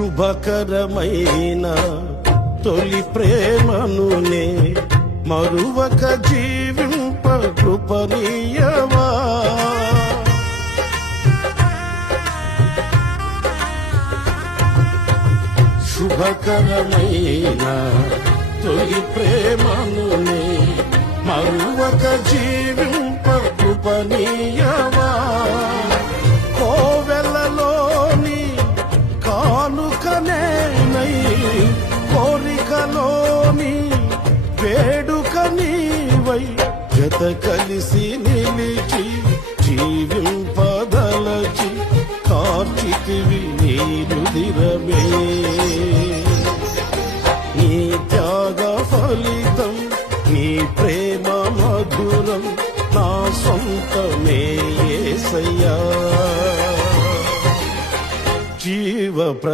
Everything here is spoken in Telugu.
శుభకరమైన తొలి ప్రేమనునే మరువక జీవింప కృపనీయవా. శుభకరమైన తొలి ప్రేమనునే మరువక జీవింప కృపనీయవా. కోవెలలోని కానుకనేనై కోరికలోని వేడుక నీవై జత కలిసి నిలిచి జీవింపదలచి కార్చితివి నీ రుధిరమే.